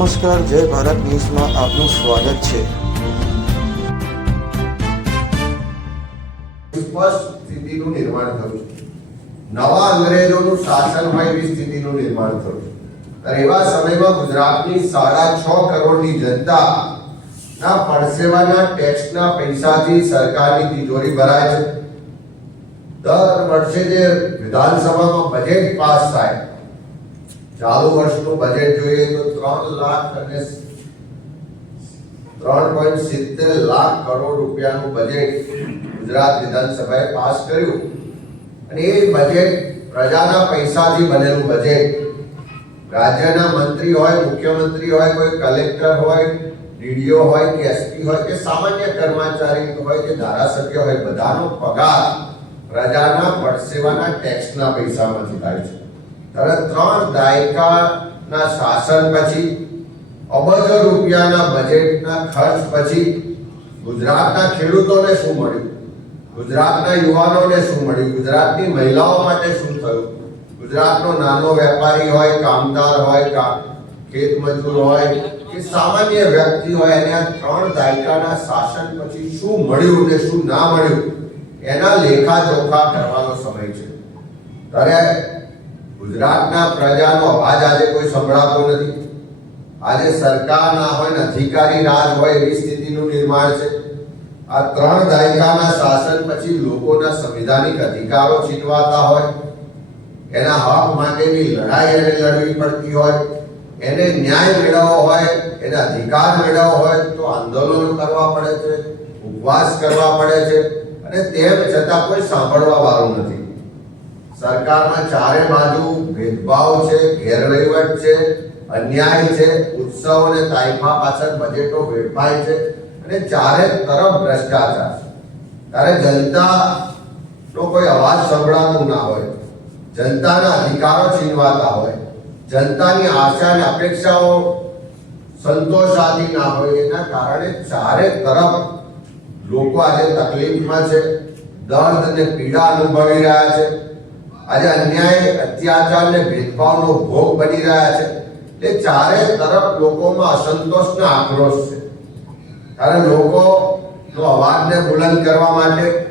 નમસ્કાર, જય ભારત ન્યૂઝમાં આપનું સ્વાગત છે. સ્પષ્ટ સ્થિતિનું નિર્માણ થયું નવા અંગ્રેજોનું શાસન હોય એવી સ્થિતિનું નિર્માણ થયું અને એવા સમયમાં ગુજરાતની સાડા છ કરોડની જનતા ના પરસેવાના ટેક્સના પૈસાથી સરકારની તિજોરી ભરાય છે. દર વર્ષે જે વિધાનસભામાં બજેટ પાસ થાય ચાલુ વર્ષનું બજેટ જોઈએ તો ત્રણ લાખ અને ત્રણ પોઈન્ટ સિત્તેર લાખ કરોડ રૂપિયાનું બજેટ ગુજરાત વિધાનસભાએ પાસ કર્યું. અને એ બજેટ પ્રજાના પૈસાથી બનેલું બજેટ રાજ્યના મંત્રી હોય, મુખ્યમંત્રી હોય, કોઈ કલેક્ટર હોય ડીડીઓ હોય કે એસપી હોય કે સામાન્ય કર્મચારી હોય કે ધારાસભ્ય હોય, બધાનો પગાર પ્રજાના પરસેવાના ટેક્સના પૈસામાંથી થાય છે. ત્યારે ત્રણ દાયકાના શાસન પછી, અબજો રૂપિયાના બજેટના ખર્ચ પછી ગુજરાતના ખેડૂતોને શું મળ્યું? ગુજરાતના યુવાનોને શું મળ્યું? ગુજરાતની મહિલાઓ માટે શું થયું? ગુજરાતનો નાનો વેપારી હોય, કામદાર હોય ખેત મજૂર હોય, કે સામાન્ય વ્યક્તિ હોય, એને ત્રણ દાયકાના શાસન પછી શું મળ્યું ને શું ના મળ્યું? એના લેખા જોખા કરવાનો સમય છે. ત્યારે ગુજરાતના પ્રજાનો અવાજ આજે કોઈ સંભળાતો નથી. આજે સરકાર ના હોય ને અધિકારી રાજ હોય એવી સ્થિતિનું નિર્માણ છે. આ ત્રણ દાયકાના શાસન પછી લોકોના સંવિધાનિક અધિકારો છીનવાતા હોય, એના હક માટેની લડાઈ એને લડવી પડતી હોય, એને ન્યાય મેળવવો હોય, એને અધિકાર મેળવવો હોય તો આંદોલન કરવા પડે છે, ઉપવાસ કરવા પડે છે. અને તેમ છતાં કોઈ સાંભળવા વાળું નથી. સરકારમાં ચારે બાજુ ભેદભાવ છે, ગેરવહીવટ છે, અન્યાય છે ઉત્સવ અને તાઇફા પાછળ બજેટો વેડફાય છે અને ચારે તરફ ભ્રષ્ટાચાર. ત્યારે જનતા નો કોઈ અવાજ સંભળાતું ના હોય, જનતાના અધિકારો છીનવાતા હોય, જનતાની આશા અને અપેક્ષાઓ સંતોષાતી ના હોય એના કારણે ચારે તરફ લોકો આજે તકલીફમાં છે દર્દ અને પીડા અનુભવી રહ્યા છે આજે અન્યાય, અત્યાચાર ને ભેદભાવનો ભોગ બની રહ્યા છે. એ ચારે તરફ લોકોમાં અસંતોષ ને આક્રોશ છે. કારણ લોકો નો અવાજને બુલંદ કરવા માટે,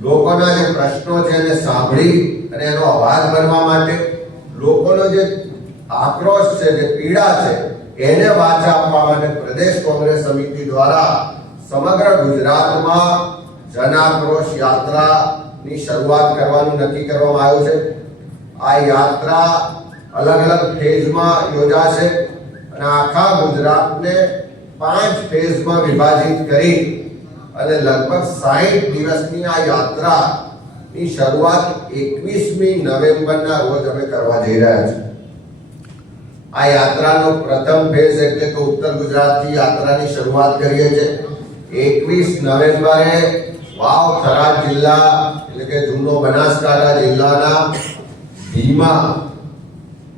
લોકોના જે પ્રશ્નો છે એને સાંભળી અને એનો અવાજ બનવા માટે, લોકોનો જે આક્રોશ છે, જે પીડા છે, એને વાચા આપવા માટે પ્રદેશ કોંગ્રેસ સમિતિ દ્વારા સમગ્ર ગુજરાતમાં જન આક્રોશ યાત્રાની શરૂઆત કરવાનું નક્કી કરવામાં આવ્યું છે. આ યાત્રા અલગ અલગ ફેઝમાં યોજાશે અને આખા ગુજરાતને પાંચ ફેઝમાં વિભાજિત કરી અને લગભગ સાહીઠ દિવસની આ યાત્રાની શરૂઆત એકવીસમી નવેમ્બરના રોજ અમે કરવા જઈ રહ્યા છીએ. આ યાત્રાનો પ્રથમ ફેઝ એટલે કે ઉત્તર ગુજરાતથી યાત્રાની શરૂઆત કરીએ છીએ. એકવીસ નવેમ્બરે વાવ થરાદ જિલ્લા એટલે કે જૂનો બનાસકાંઠા જિલ્લાના ભીમા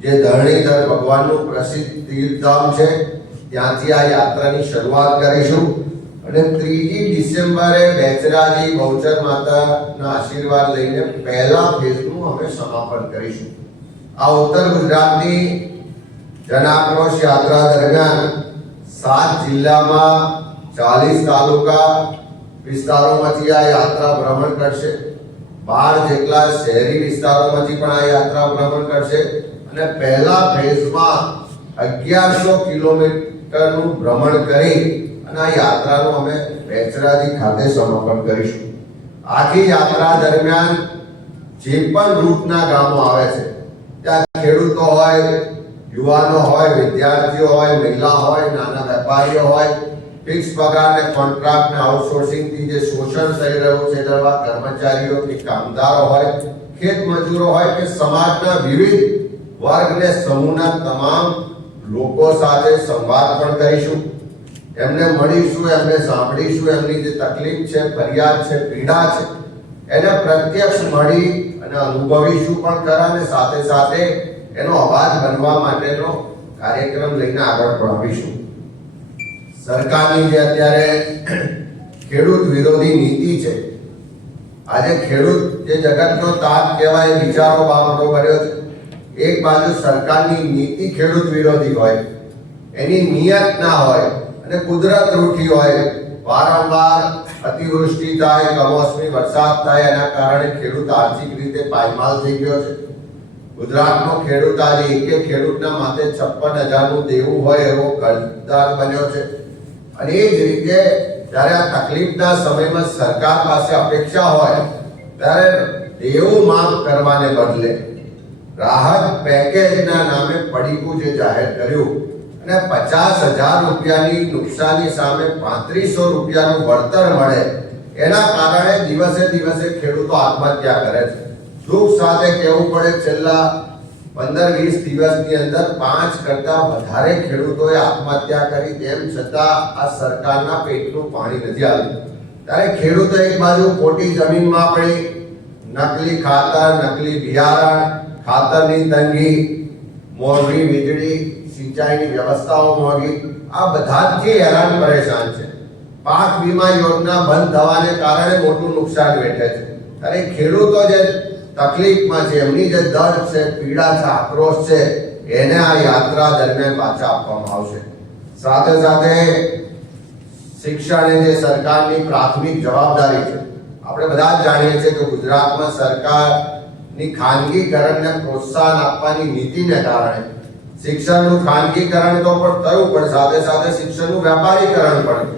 જે ધરણીધર ભગવાનનું પ્રસિદ્ધ તીર્થધામ છે, ત્યાંથી આ યાત્રાની શરૂઆત કરીશું. અને ત્રીજી ડિસેમ્બરે બેચરાજી બહુચર માતાના આશીર્વાદ લઈને પહેલા ફેઝનું અમે સમાપન કરીશું. આ ઉત્તર ગુજરાતની જન આક્રોશ યાત્રા દરમિયાન સાત જિલ્લામાં ચાલીસ તાલુકા વિસ્તારોમાંથી આ યાત્રા ભ્રમણ કરશે. બાર જેટલા શહેરી વિસ્તારોમાંથી પણ આ યાત્રા ભ્રમણ કરશે. અને પહેલા ફેઝમાં અગિયારસો કિલોમીટરનું ભ્રમણ કરી અને આ યાત્રાનું અમે બેચરાજી ખાતે સમાપન કરીશું. આખી યાત્રા દરમિયાન જે પણ રૂટના ગામો આવે છે, ત્યાં ખેડૂતો હોય, યુવાનો હોય, વિદ્યાર્થીઓ હોય, મહિલા હોય, નાના વેપારીઓ હોય ફિક્સ પગાર ને કોન્ટ્રાક્ટ ને આઉટસોર્સિંગથી જે શોષણ થઈ રહ્યું છે એવા કર્મચારીઓ કે કામદારો હોય, ખેત મજૂરો હોય કે સમાજના વિવિધ વર્ગ ને સમૂહના તમામ લોકો સાથે સંવાદ પણ કરીશું. એમને મળીશું, એમને સાંભળીશું, એમની જે તકલીફ છે, ફરિયાદ છે, પીડા છે, એને પ્રત્યક્ષ મળી અને અનુભવીશું પણ ખરા અને સાથે સાથે એનો અવાજ બનવા માટેનો કાર્યક્રમ લઈને આગળ વધાવીશું સરકારની જે અત્યારે ખેડૂત વિરોધી નીતિ છે, આજે ખેડૂત જે જગતનો તાત કહેવાય, વિચારો બાબતો કર્યો છે, એક બાજુ સરકારની નીતિ ખેડૂત વિરોધી હોય, એની નિયત ના હોય અને કુદરત રૂઠી હોય, વારંવાર અતિવૃષ્ટિ થાય, કમોસમી વરસાદ થાય, એના કારણે ખેડૂત આર્થિક રીતે પાયમાલ થઈ ગયો છે. ગુજરાતનો ખેડૂત આજે એક ખેડૂતના માથે છપ્પન હજારનું દેવું હોય એવો કર્જદાર બન્યો છે. અને એ જ રીતે જ્યારે આ તકલીફના સમયમાં સરકાર પાસે અપેક્ષા હોય, ત્યારે દેવું માફ કરવાને બદલે રાહત પેકેજના નામે પડીકું જે જાહેર કર્યું અને પચાસ હજાર રૂપિયાની નુકસાની સામે પાંત્રીસો રૂપિયાનું વળતર મળે, એના કારણે દિવસે દિવસે ખેડૂતો આત્મહત્યા કરે છે. દુઃખ સાથે કહેવું પડે, છેલ્લા પંદર વીસ દિવસની અંદર પાંચ કરતા વધારે ખેડૂતોએ આત્મહત્યા કરી, તેમ છતાં આ સરકારના પેટનું પાણી નથી આવ્યું. ત્યારે ખેડૂતો એક બાજુ ખોટી જમીનમાં પડી નકલી ખાતર, નકલી બિયારણ, ખાતરની તંગી, મોંઘી વીજળી, સિંચાઈની વ્યવસ્થાઓ મોંઘી, આ બધાથી હેરાન પરેશાન છે. પાક વીમા યોજના બંધ થવાને કારણે મોટું નુકસાન વેઠે છે. અને ખેડૂતો જે તકલીફમાં છે, એમની જે દર્દ છે, પીડા છે, આક્રોશ છે, એને આ યાત્રા દરમિયાન પાછા આપવામાં આવશે. સાથે સાથે શિક્ષણ એ જે સરકારની પ્રાથમિક જવાબદારી છે, આપણે બધા જ જાણીએ છીએ કે ગુજરાતમાં સરકારની ખાનગીકરણને પ્રોત્સાહન આપવાની નીતિને કારણે શિક્ષણનું ખાનગીકરણ તો પણ થયું, પણ સાથે સાથે શિક્ષણનું વેપારીકરણ પણ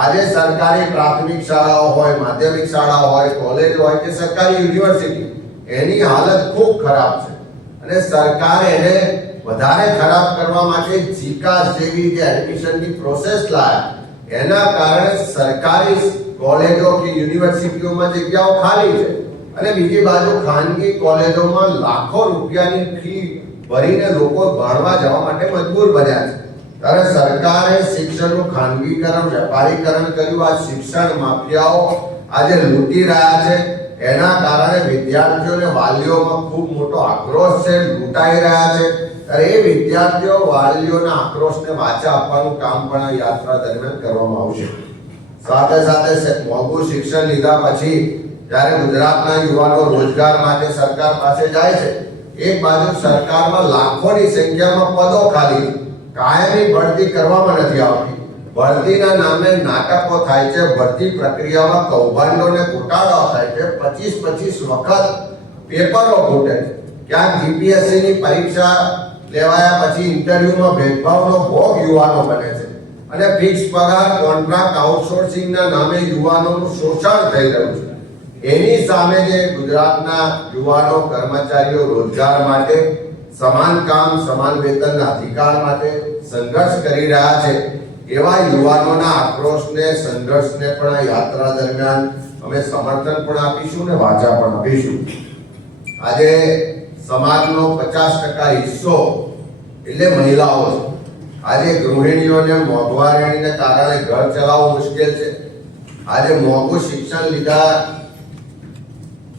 આજે સરકારી પ્રાથમિક શાળાઓ હોય, માધ્યમિક શાળાઓ હોય, કોલેજ હોય કે સરકારી યુનિવર્સિટી એની હાલત ખૂબ ખરાબ છે. અને સરકારે એને વધારે ખરાબ કરવા માટે જીકા જેવી જે એડમિશનની પ્રોસેસ લાયા. એના કારણે સરકારી કોલેજો કે યુનિવર્સિટીઓમાં જગ્યાઓ ખાલી છે. અને બીજી બાજુ ખાનગી કોલેજોમાં લાખો રૂપિયાની ફી ભરીને લોકો ભણવા જવા માટે મજબૂર બન્યા છે. ત્યારે સરકારે શિક્ષણનું ખાનગીકરણ, વેપારીકરણ કર્યું. આ શિક્ષણ માફિયાઓ આજે લૂંટી રહ્યા છે. એના કારણે વિદ્યાર્થીઓને વાલીઓમાં ખૂબ મોટો આક્રોશ છે, લૂંટાઈ રહ્યા છે ત્યારે એ વિદ્યાર્થીઓ વાલીઓના આક્રોશને વાચા આપવાનું કામ પણ આ યાત્રા દરમિયાન કરવામાં આવશે સાથે સાથે મોંઘુ શિક્ષણ લીધા પછી જ્યારે ગુજરાતના યુવાનો રોજગાર માટે સરકાર પાસે જાય છે, એક બાજુ સરકારમાં લાખોની સંખ્યામાં પદો ખાલી. કાયમી ભરતી કરવામાં નથી આવતી ભરતીના નામે નાટકો થાય છે ભરતી પ્રક્રિયામાં કૌભાંડો ને થાય છે, પચીસ પચીસ વખત પેપરો ફૂટે છે. ક્યાંક જીપીએસસીની પરીક્ષા લેવાયા પછી ઇન્ટરવ્યુમાં ભેદભાવનો ભોગ યુવાનો બને છે. અને ફિક્સ પગાર કોન્ટ્રાક્ટ આઉટસોર્સિંગના નામે યુવાનોનું શોષણ થઈ રહ્યું છે. એની સામે જે ગુજરાતના યુવાનો, કર્મચારીઓ રોજગાર માટે, સમાન કામ, સમાન વેતનના અધિકાર માટે સંઘર્ષ કરી રહ્યા છે એવા યુવાનોના આક્રોશને, સંઘર્ષને પણ આ યાત્રા દરમિયાન અમે સમર્થન પણ આપીશું ને વાચા પણ આપીશું. આજે સમાજનો પચાસ ટકા હિસ્સો એટલે મહિલાઓ છે આજે ગૃહિણીઓને મોંઘવારીને કારણે ઘર ચલાવવું મુશ્કેલ છે. આજે મોંઘું શિક્ષણ લીધા,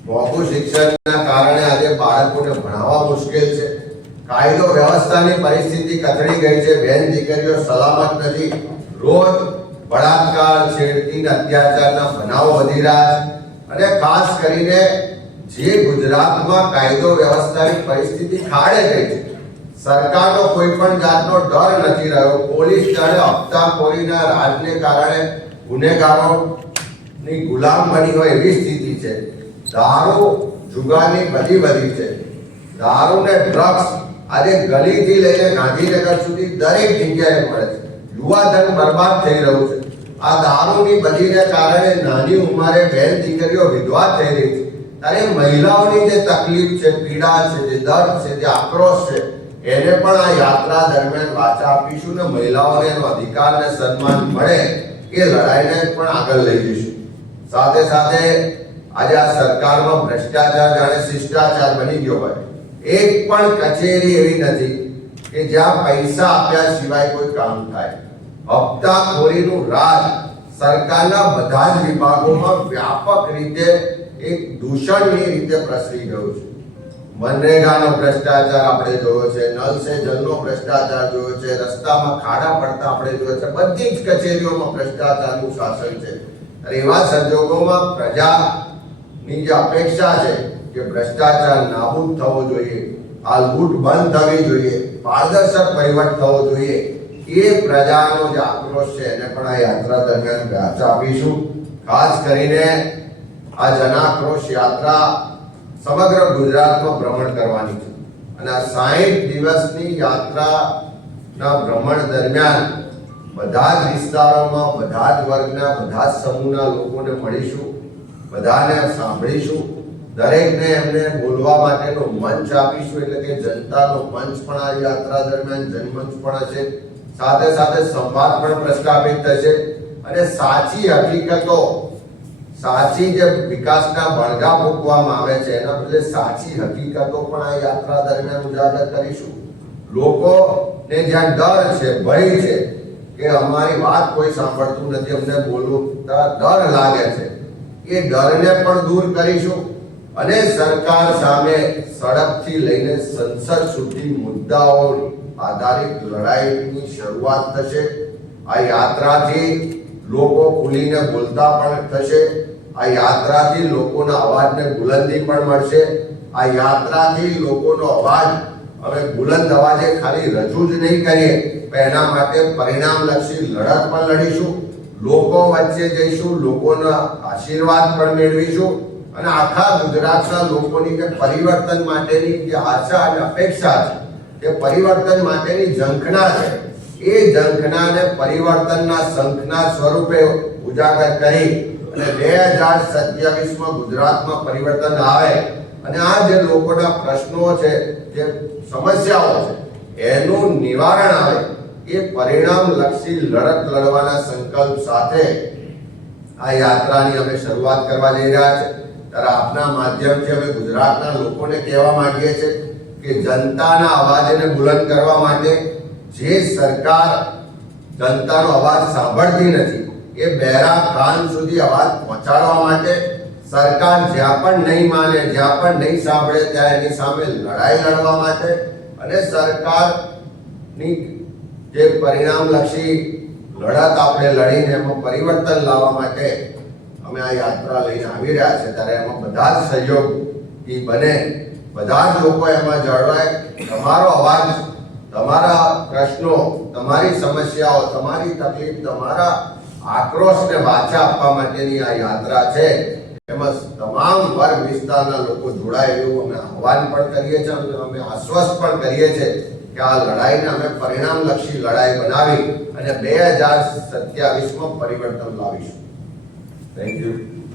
મોંઘું શિક્ષણના કારણે આજે બાળકોને ભણાવવા મુશ્કેલ છે. કાયદો વ્યવસ્થાની પરિસ્થિતિ કથળી ગઈ છે. બેન દીકરીઓ સલામત નથી. રોજ બળાત્કાર, છેડતી અત્યાચારના બનાવો વધી રહ્યા છે. અને ખાસ કરીને જે ગુજરાતમાં કાયદો વ્યવસ્થાની પરિસ્થિતિ ખાડે ગઈ છે. સરકારનો કોઈ પણ જાતનો ડર નથી રહ્યો. પોલીસ હપ્તા હપ્તાખોરીના રાજને કારણે ગુનેગારોની ગુલામ બની હોય એવી સ્થિતિ છે. દારૂ જુગારની બધી બધી છે. દારૂ ને ડ્રગ્સ આજે ગલીથી લઈને ગાંધીનગર સુધી દરેક જગ્યાએ મળે છે. યુવાધન બરબાદ થઈ રહ્યું છે. આ દારૂની બધીને કારણે નાની ઉંમરે બેન દીકરીઓ વિધવા થઈ રહી છે. ત્યારે મહિલાઓની જે તકલીફ છે, પીડા છે, જે દર્દ છે, જે આક્રોશ છે, એને પણ આ યાત્રા દરમિયાન વાચા આપીશું ને મહિલાઓને એનો અધિકાર ને સન્માન મળે એ લડાઈને પણ આગળ લઈ જઈશું. સાથે સાથે આજે આ સરકારમાં ભ્રષ્ટાચાર જાણે શિષ્ટાચાર બની ગયો હોય. એક પણ કચેરી એવી નથી કે જ્યાં પૈસા આપ્યા સિવાય કોઈ કામ થાય. હપ્તાખોરીનું રાજ સરકારના બધા જ વિભાગોમાં વ્યાપક રીતે એક દૂષણની રીતે પ્રસરી ગયું છે. મનરેગાનો ભ્રષ્ટાચાર આપણે જોયો છે, નલ સે જલનો ભ્રષ્ટાચાર જોયો છે, રસ્તામાં ખાડા પડતા આપણે જોયો છે, બધી જ કચેરીઓમાં ભ્રષ્ટાચારનું શાસન છે. અને એવા સંજોગોમાં પ્રજાની જે અપેક્ષા છે કે ભ્રષ્ટાચાર નાબૂદ થવો જોઈએ આ લૂંટ બંધ થવી જોઈએ, પારદર્શક વહીવટ થવો જોઈએ, એ પ્રજાનો જે આક્રોશ છે. એને પણ આ યાત્રા દરમિયાન વ્યાચ આપીશું. ખાસ કરીને આ જનાક્રોશ યાત્રા સમગ્ર ગુજરાતમાં ભ્રમણ કરવાની છે. અને આ સાહીઠ દિવસની યાત્રાના ભ્રમણ દરમિયાન બધા જ વિસ્તારોમાં, બધા જ વર્ગના, બધા જ સમૂહના લોકોને મળીશું, બધાને સાંભળીશું. દરેકને એમને બોલવા માટેનો મંચ આપીશું એટલે કે જનતાનો મંચ પણ આ યાત્રા દરમિયાન જનમંચ પણ હશે. સાથે સાથે સંવાદ પણ પ્રસ્થાપિત થશે. અને સાચી હકીકતો, સાચી જે વિકાસના બળગા મૂકવામાં આવે છે, એના બદલે સાચી હકીકતો પણ આ યાત્રા દરમિયાન ઉજાગર કરીશું. લોકોને જ્યાં ડર છે, ભય છે કે અમારી વાત કોઈ સાંભળતું નથી, અમને બોલતા ડર લાગે છે. એ ડરને પણ દૂર કરીશું. અને સરકાર સામે સડકથી લઈને સંસદ સુધી મુદ્દાઓ આધારિત લડાઈની શરૂઆત થશે. આ યાત્રાથી લોકો ખુલીને બોલતા પણ થશે. આ યાત્રાથી લોકોના અવાજને બુલંદી પણ મળશે. આ યાત્રાથી લોકોનો અવાજ, હવે બુલંદ અવાજે ખાલી રજૂ જ નહીં કરીએ એના માટે પરિણામલક્ષી લડત પણ લડીશું. લોકો વચ્ચે જઈશું, લોકોના આશીર્વાદ પણ મેળવીશું. અને આખા ગુજરાતના લોકોની જે પરિવર્તન માટેની જે આશા અને અપેક્ષા છે, એ પરિવર્તન માટેની ઝંખના છે, એ ઝંખનાને પરિવર્તનના શંખના સ્વરૂપે ઉજાગર કરી અને બે હજાર સત્યાવીસમાં ગુજરાતમાં પરિવર્તન આવે અને આ જે લોકોના પ્રશ્નો છે, જે સમસ્યાઓ છે, એનું નિવારણ આવે, એ પરિણામલક્ષી લડત લડવાના સંકલ્પ સાથે આ યાત્રાની અમે શરૂઆત કરવા જઈ રહ્યા છે. ત્યારે આપના માધ્યમથી અમે ગુજરાતના લોકોને કહેવા માંગીએ છીએ કે જનતાના અવાજને બુલંદ કરવા માટે જે સરકાર જનતાનો અવાજ સાંભળતી નથી, એ બહેરા કાન સુધી અવાજ પહોંચાડવા માટે સરકાર જ્યાં પણ નહીં માને, જ્યાં પણ નહીં સાંભળે, ત્યાં એની સામે લડાઈ લડવા માટે અને સરકારની જે પરિણામલક્ષી લડત આપણે લડીને એમાં પરિવર્તન લાવવા માટે અમે આ યાત્રા લઈને આવી રહ્યા છે ત્યારે એમાં બધા જ સહયોગી બને. બધા જ લોકો એમાં જળવાય. તમારો અવાજ, તમારા પ્રશ્નો, તમારી સમસ્યાઓ, તમારી તકલીફ, તમારા આક્રોશને વાચા આપવા માટેની આ યાત્રા છે. એમાં તમામ વર્ગ વિસ્તારના લોકો જોડાય એવું અમે આહવાન પણ કરીએ છીએ અને અમે આશ્વસ્ત પણ કરીએ છીએ કે આ લડાઈને અમે પરિણામલક્ષી લડાઈ બનાવી અને બે હજાર સત્યાવીસમાં પરિવર્તન લાવીશું. Thank you.